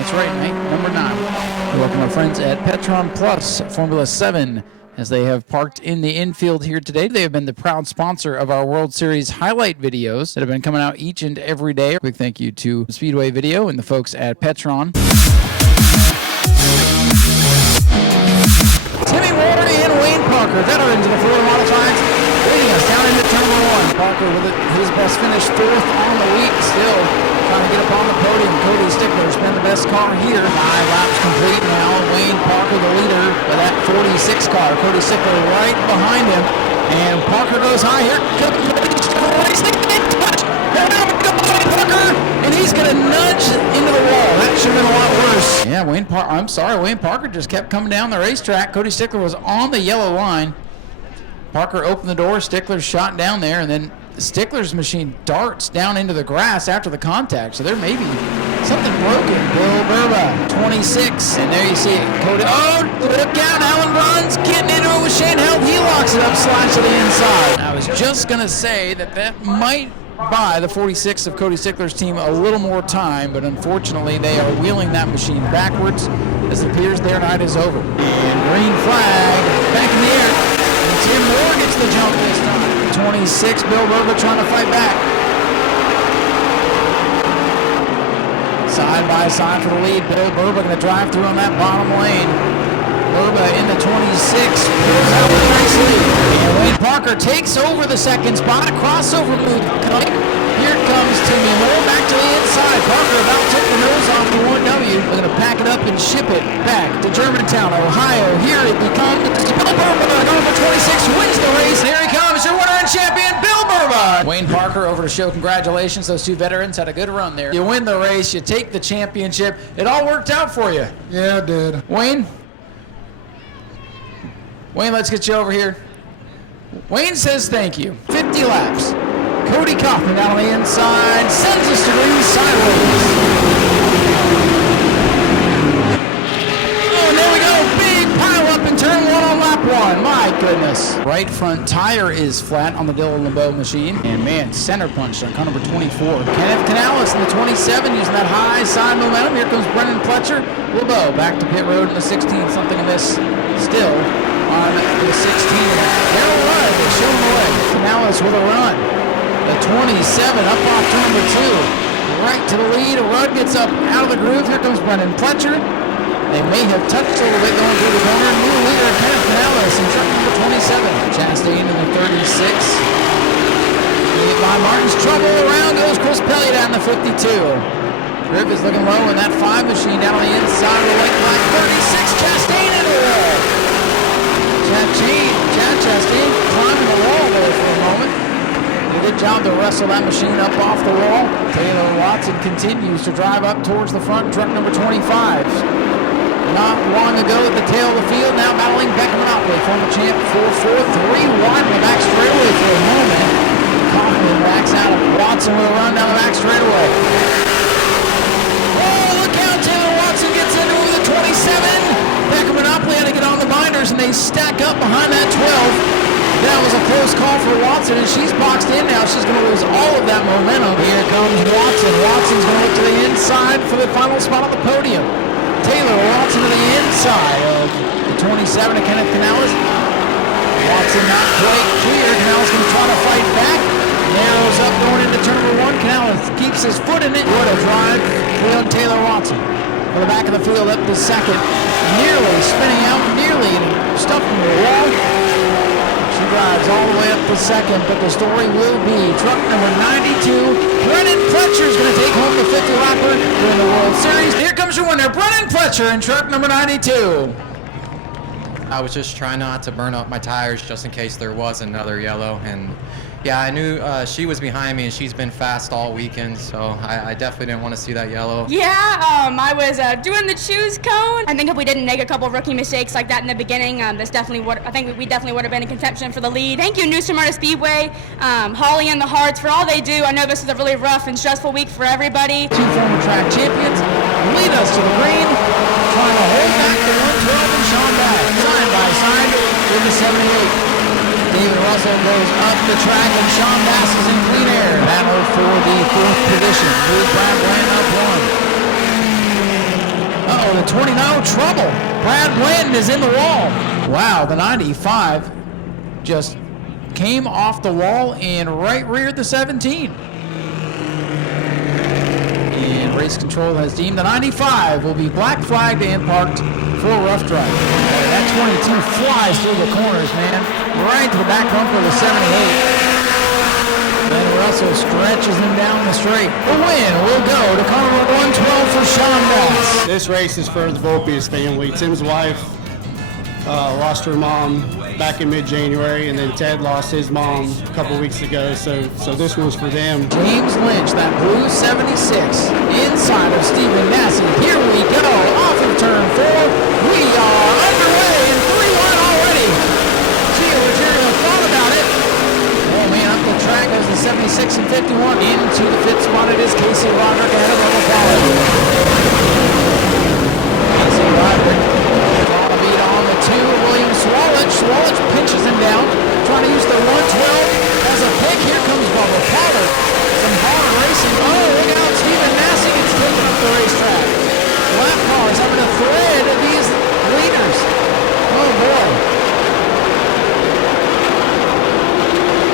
That's right, night number 9. Welcome our friends at PETRON Plus Formula 7 as they have parked in the infield here today. They have been the proud sponsor of our World Series highlight videos that have been coming out each and every day. Quick thank you to Speedway Video and the folks at PETRON. Timmy Moore and Wayne Parker, veterans of the Florida Modifieds, leading us down into turn number 1. Parker with his best finish, 4th on the week, still trying to get up on the podium. Cody Stickler's been the best car here. 5 laps complete now. Wayne Parker the leader by that 46 car. Cody Stickler right behind him. And Parker goes high here. And he's going to nudge into the wall. That should have been a lot worse. Yeah, Wayne Parker just kept coming down the racetrack. Cody Stickler was on the yellow line. Parker opened the door. Stickler shot down there, and then Stickler's machine darts down into the grass after the contact. So there may be something broken. Bill Burba, 26, and there you see it. Cody, look out, Alan Bruns getting into it with Shane Held. He locks it up, slides to the inside. I was just going to say that might buy the 46 of Cody Stickler's team a little more time, but unfortunately they are wheeling that machine backwards as it appears their night is over. And green flag back in the air. And Tim Moore gets the jump this time. 26, Bill Burba trying to fight back. Side by side for the lead. Bill Burba going to drive through on that bottom lane. Burba in the 26, pulls out the nice lead. And Wayne Parker takes over the second spot. A crossover move coming. Here comes Timmy Moore back to the inside. Parker about took the nose off the 1W. We're going to pack it up and ship it back to Germantown, Ohio. Here it becomes Bill Burba, number 26, wins the race. Here he comes, your winner and champion, Bill Burba. Wayne Parker over to show congratulations. Those two veterans had a good run there. You win the race, you take the championship. It all worked out for you. Yeah, it did. Wayne, let's get you over here. Wayne says thank you. 50 laps. Cody Kaufman down on the inside sends us to green sideways. Oh, and there we go. Big pile up in turn 1 on lap 1. My goodness. Right front tire is flat on the Dylan LeBeau machine. And man, center punch on car number 24. Kenneth Canales in the 27 using that high side momentum. Here comes Brendan Pletcher. LeBeau back to pit road in the 16. Something in this still on the 16. Carol Rudd is showing the way. Canales with a run. The 27 up off turn number 2. Right to the lead. Rudd gets up out of the groove. Here comes Brendan Pletcher. They may have touched a little bit going through the corner. New leader Kenneth Canales in truck number 27. Chastain in the 36. Lead by Martin's trouble. Around goes Chris Pelliot down the 52. Griff is looking low in that 5 machine down on the inside of the white flag. 36. Chastain into the wall. Chad Chastain climbing the wall there for a moment. Did a good job to wrestle that machine up off the wall. Taylor Watson continues to drive up towards the front, truck number 25. Not long ago at the tail of the field, now battling Beckham Monopoly. Former champ 4-4, 3 wide in the back straightaway for a moment. Kaufman backs out of Watson with a run down the back straightaway. Oh, look out, Taylor Watson gets into it with a 27. Beckham Monopoly had to get on the binders, and they stack up behind that 12. That was a close call for Watson, and she's boxed in now. She's going to lose all of that momentum. Here comes Watson. Watson's going to look to the inside for the final spot on the podium. Taylor Watson to the inside of the 27 of Kenneth Canales. Watson not quite clear. Canales going to try to fight back. Narrows up going into turn number 1. Canales keeps his foot in it. What a drive for Taylor Watson. For the back of the field up to second. Nearly spinning out, nearly stuffed in the wall. She drives all the way up to second, but the story will be truck number 92. Brendan Pletcher is going to take home the 50-lapper during the World Series. Here comes your winner, Brendan Pletcher in truck number 92. I was just trying not to burn up my tires just in case there was another yellow. And yeah, I knew she was behind me and she's been fast all weekend, so I definitely didn't want to see that yellow. Yeah, I was doing the choose cone. I think if we didn't make a couple rookie mistakes like that in the beginning, that's definitely what I think we definitely would have been in contention for the lead. Thank you, New Smyrna Speedway, Holly and the Hearts for all they do. I know this is a really rough and stressful week for everybody. 2 former track champions lead us to the green, trying to hold back the 112 and Sean Babb. Side by side in the 78. David Russell goes up the track and Sean Bass is in clean air. Battle for the 4th position. Blue Brad Bland up 1. the 29 trouble. Brad Blanton is in the wall. Wow, the 95 just came off the wall and right reared the 17. And race control has deemed the 95 will be black flagged and parked for a rough drive. That 22 flies through the corners, man. Right to the back bumper of the 78. Then Russell stretches him down the straight. The win will go to car number 112 for Sean Bass. This race is for the Volpius family. Tim's wife lost her mom back in mid-January, and then Ted lost his mom a couple weeks ago, so this one's for them. James Lynch, that blue 76, inside of Stephen Massey. Here we go, off of turn 4. We are underway in 3-1 already. Gee, we're hearing a thought about it. Oh man, up the track goes the 76 and 51. Into the fifth spot, it is Casey Roderick ahead of Bubba Pollard. Casey Roderick trying to beat on the 2. William Swallich. Swallich pinches him down, trying to use the 112 as a pick. Here comes Bubba Pollard. Some hard racing. Oh, look out, Stephen Massey gets taken up the racetrack. Lap cars having to thread these leaders. Oh boy.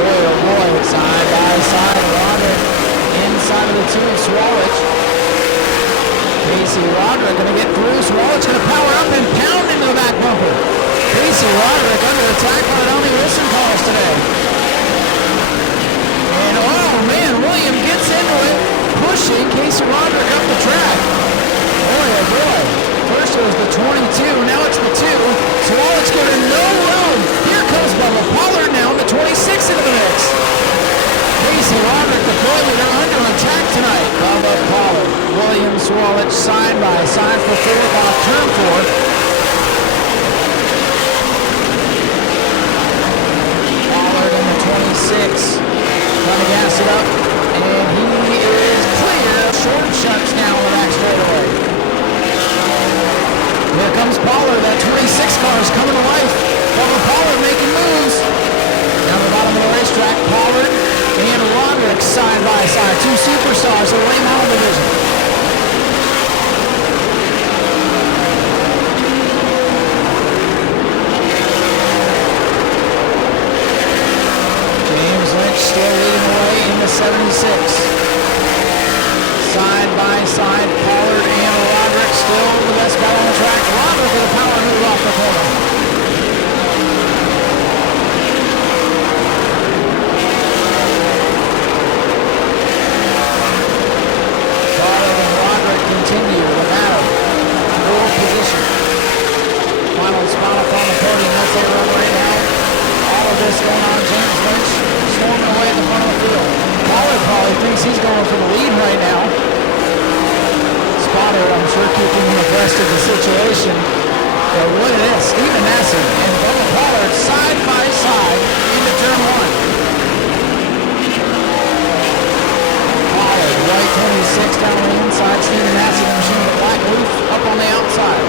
Oh boy, side by side, Roderick inside of the 2 of Swallich. Casey Roderick going to get through. Swallich going to power up and pound into the back bumper. Casey Roderick under attack by the Donnie Wilson cars today. And oh man, William gets into it, pushing Casey Roderick up the track. Boy, oh boy. First it was the 22, now it's the 2. Swallich giving no room. Here comes Bubba Pollard now, the 26 into the mix. Casey Roderick, the boy, they're under attack tonight. Bubba Pollard, William Swallich side by side for 4th off turn 4. Pollard in the 26, trying to gas it up, and he is clear. Short shuts now on the back straightaway. Here comes Pollard, that 26 car is coming to life. Bubba Pollard making moves. Down the bottom of the racetrack, Pollard and Roderick side by side. 2 superstars of the late model division. James Lynch still leading the way in the 76. Side by side, Pollard and Roderick still the best guy on the track. Roderick with a power move off the corner. Pollard and Roderick continue the battle for position. Final spot up on the podium as they run right now. All of this going on. James Lynch storming away at the front of the field. Pollard probably thinks he's going for the lead right now. Spotter, I'm sure, keeping him abreast of the situation. But look at this, Stephen Massey and Bubba Pollard side by side into turn 1. Pollard, white 26 down the inside. Stephen Massey, the machine with the black roof up on the outside.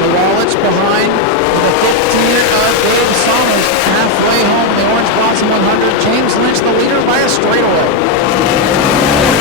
So Wallich behind with a 15 of Dave Sommers halfway home in the Orange Blossom 100. James Lynch the leader by a straightaway.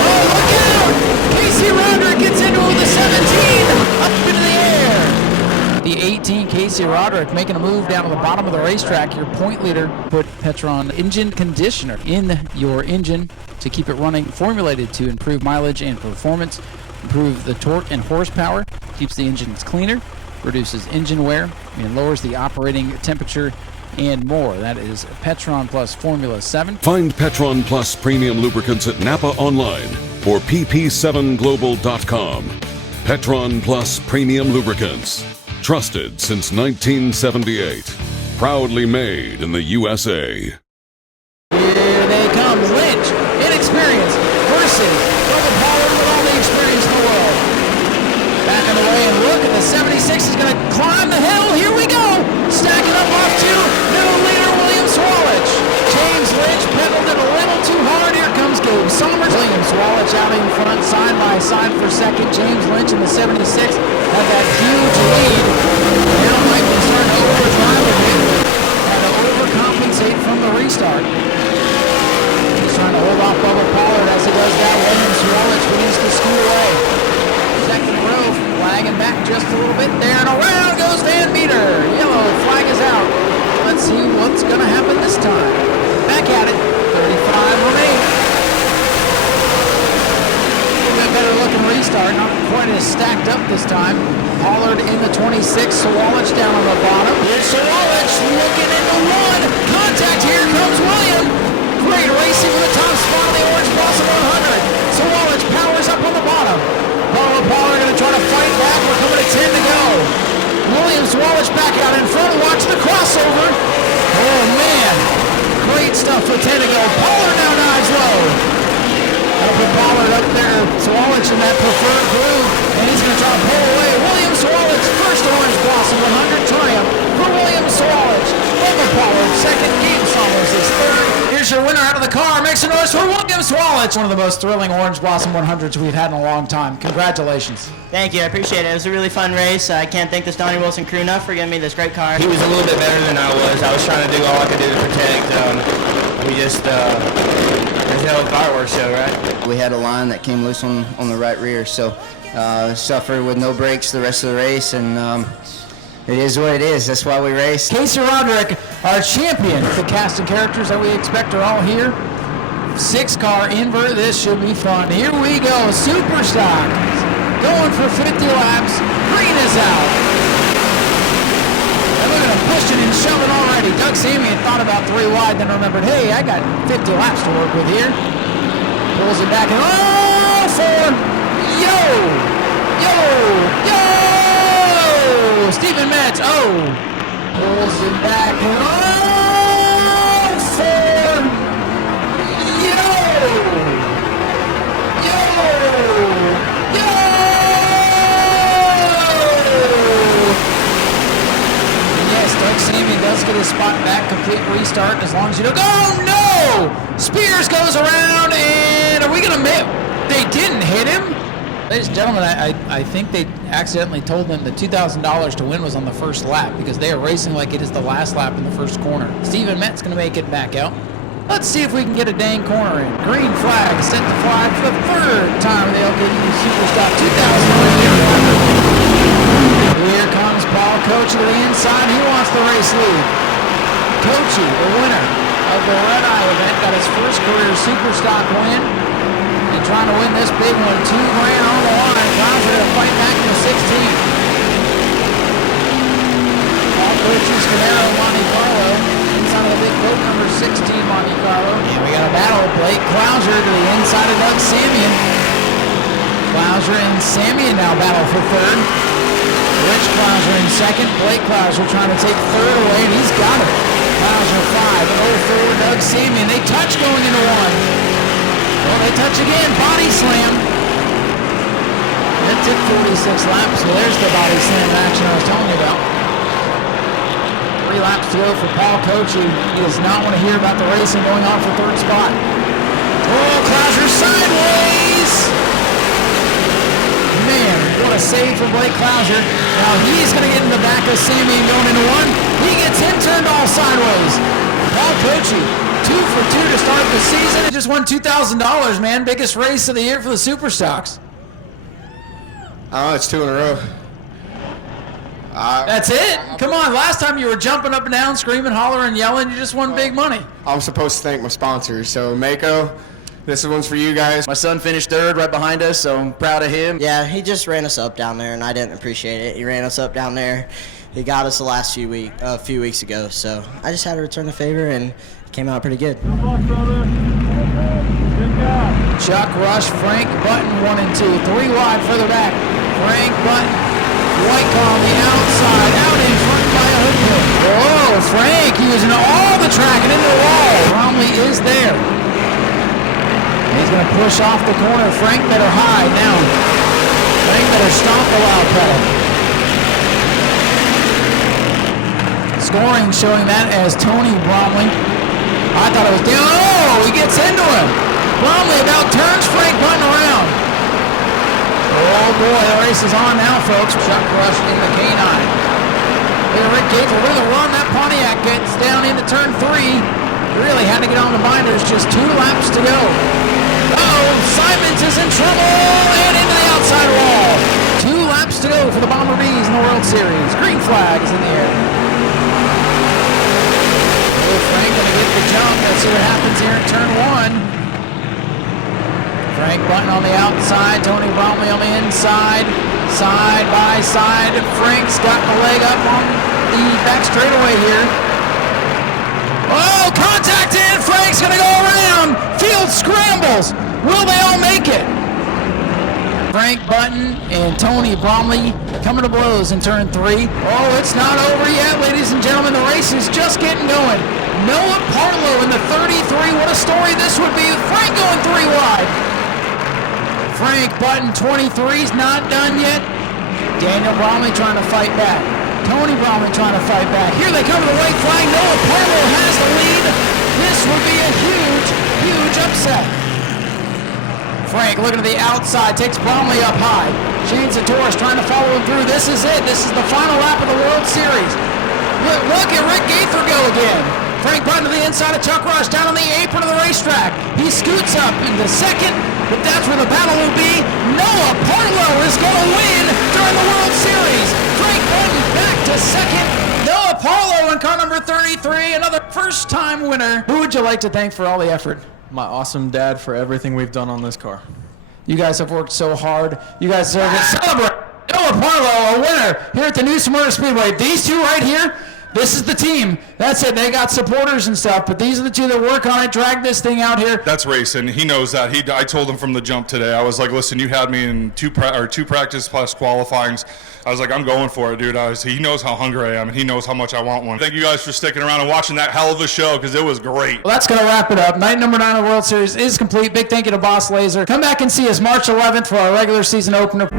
Oh, look out! Casey Roderick gets into the 17, up into the air. The 18, Casey Roderick, making a move down to the bottom of the racetrack. Your point leader put PETRON engine conditioner in your engine to keep it running, formulated to improve mileage and performance, improve the torque and horsepower, keeps the engines cleaner, reduces engine wear, and lowers the operating temperature, and more. That is PETRON Plus Formula 7. Find PETRON Plus premium lubricants at Napa online or pp7global.com. PETRON Plus premium lubricants. Trusted since 1978. Proudly made in the USA. Here they come. Lynch, inexperienced, versus Bubba Pollard with all the experience in the world. Back on the way, and look at the 76 is going to climb the hill. Here we go. Stacking up off to middle leader William Swallich. James Lynch pedaled it a little too hard. Here comes Gabe Sommers. William Swallich out in front, side by side for second. James Lynch in the 76 had that huge lead. Now Michael starting to overdrive a bit. Had to overcompensate from the restart. He's trying to hold off Bubba Pollard as he does that. William Swallich begins to scoot away. looking restart, not quite as stacked up this time. Pollard in the 26, Sawalich down on the bottom. Here's Sawalich looking into one. Contact, here comes William. Great racing for the top spot of the Orange Blossom 100. Sawalich powers up on the bottom. Pollard going to try to fight back. We're coming to 10 to go. Williams, Sawalich back out in front. Watch the crossover. Oh, man. Great stuff for 10 to go. Pollard now dives low. That'll put Pollard up there. Sawalich in that preferred groove. And he's going to try to pull away. William Sawalich, first Orange Blossom 100 triumph for William Sawalich. Over Pollard, second. Gabe Summers is third. Here's your winner out of the car. Makes a noise for William Sawalich. One of the most thrilling Orange Blossom 100s we've had in a long time. Congratulations. Thank you, I appreciate it. It was a really fun race. I can't thank the Donnie Wilson crew enough for giving me this great car. He was a little bit better than I was. I was trying to do all I could do to protect. We just, there's no fireworks show, right? We had a line that came loose on the right rear, so suffered with no brakes the rest of the race, and it is what it is. That's why we race. Casey Roderick, our champion. The cast and characters that we expect are all here. 6-car invert. This should be fun. Here we go. Super stock. Going for 50 laps. Green is out. And look at him pushing and shoving already. Doug Samian thought about 3 wide, then remembered, hey, I got 50 laps to work with here. Pulls it back and yo! Yo! Yo! Stephen Metz, pulls it back and yo! Yes, Doug Samian does get his spot back, complete restart as long as you don't go. Oh no! Spears goes around, and are we gonna miss? They didn't hit him. Ladies and gentlemen, I think they accidentally told them the $2,000 to win was on the first lap because they are racing like it is the last lap in the first corner. Stephen Metz going to make it back out. Let's see if we can get a dang corner in. Green flag set to fly for the 3rd time in the LKD Superstock 2000. Here comes Paul Coachy to the inside. He wants the race lead. Coachy, the winner of the Red Eye event, got his first career Superstock win. And trying to win this big one, $2,000 on the line. Couture to fight back to 16. Paul Coachy's Camaro Monte Carlo. Inside of the big boat, number 16 Monte Carlo. And we got a battle. Blake Couture to the inside of Doug Samian. Couture and Samian now battle for 3rd. Rich Couture in 2nd. Blake Couture trying to take 3rd away, and he's got it. Couture 5, 0-4, Doug Samian. They touch going into 1. Well, they touch again. Body slam. That took 46 laps, so there's the body slam action I was telling you about. 3 laps to go for Paul Coachy. He does not want to hear about the racing going on for 3rd spot. Oh, Couture sideways. Man, what a save for Blake Couture. Now he's going to get in the back of Samian going into 1. He gets him turned all sideways. Paul Coachy, 2 for 2 to start the season. He just won $2,000, man. Biggest race of the year for the Superstocks. Oh, it's 2 in a row. That's it? Come on, last time you were jumping up and down, screaming, hollering, yelling. You just won big money. I'm supposed to thank my sponsors. So, Mako, this one's for you guys. My son finished 3rd right behind us, so I'm proud of him. Yeah, he just ran us up down there, and I didn't appreciate it. He ran us up down there. He got us the last few weeks ago, so I just had to return the favor, and it came out pretty good. Chuck Rush, Frank Button, 1 and 2. 3 wide further back. Frank Button, White car on the outside, out in front by a hood pin. Whoa, Frank using all the track and into the wall. Bromley is there. He's going to push off the corner. Frank better hide now. Frank better stomp the loud pedal. Scoring showing that as Tony Bromley. I thought it was down. Oh, he gets into him. Bromley about turns Frank Button around. Oh boy, the race is on now, folks. Chuck Rush in the K9. Look at Rick Gates. We're going to run that Pontiac gets down into turn 3. Really had to get on the binders. Just 2 laps to go. Uh-oh, Simons is in trouble and into the outside wall. 2 laps to go for the Bomber Bees in the World Series. Green flag is in the air. Frank going to get the jump. Let's see what happens here in turn 1. Frank Button on the outside, Tony Bromley on the inside, side by side. Frank's got the leg up on the back straightaway here. Oh, contact in, Frank's gonna go around. Field scrambles, will they all make it? Frank Button and Tony Bromley coming to blows in turn 3. Oh, it's not over yet, ladies and gentlemen. The race is just getting going. Noah Partlow in the 33. What a story this would be. Frank going 3 wide. Frank Button, 23's not done yet. Daniel Bromley trying to fight back. Tony Bromley trying to fight back. Here they come to the white flag. Noah Partlow has the lead. This would be a huge, huge upset. Frank looking to the outside, takes Bromley up high. Shane Satoris trying to follow him through. This is it. This is the final lap of the World Series. Look at Rick Gaither go again. Frank Button to the inside of Chuck Rush, down on the apron of the racetrack. He scoots up into second, but that's where the battle will be. Noah Partlow is going to win during the World Series. Frank Button back to second. Noah Partlow in car number 33, another first-time winner. Who would you like to thank for all the effort? My awesome dad for everything we've done on this car. You guys have worked so hard. You guys deserve it. Celebrate Noah Partlow, a winner here at the New Smyrna Speedway. These two right here, this is the team. That's it. They got supporters and stuff, but these are the two that work on it, drag this thing out here. That's racing. He knows that. I told him from the jump today. I was like, listen, you had me in two practice plus qualifyings. I was like, I'm going for it, dude. He knows how hungry I am, and he knows how much I want one. Thank you guys for sticking around and watching that hell of a show, because it was great. Well, that's going to wrap it up. Night number 9 of the World Series is complete. Big thank you to Boss Laser. Come back and see us March 11th for our regular season opener.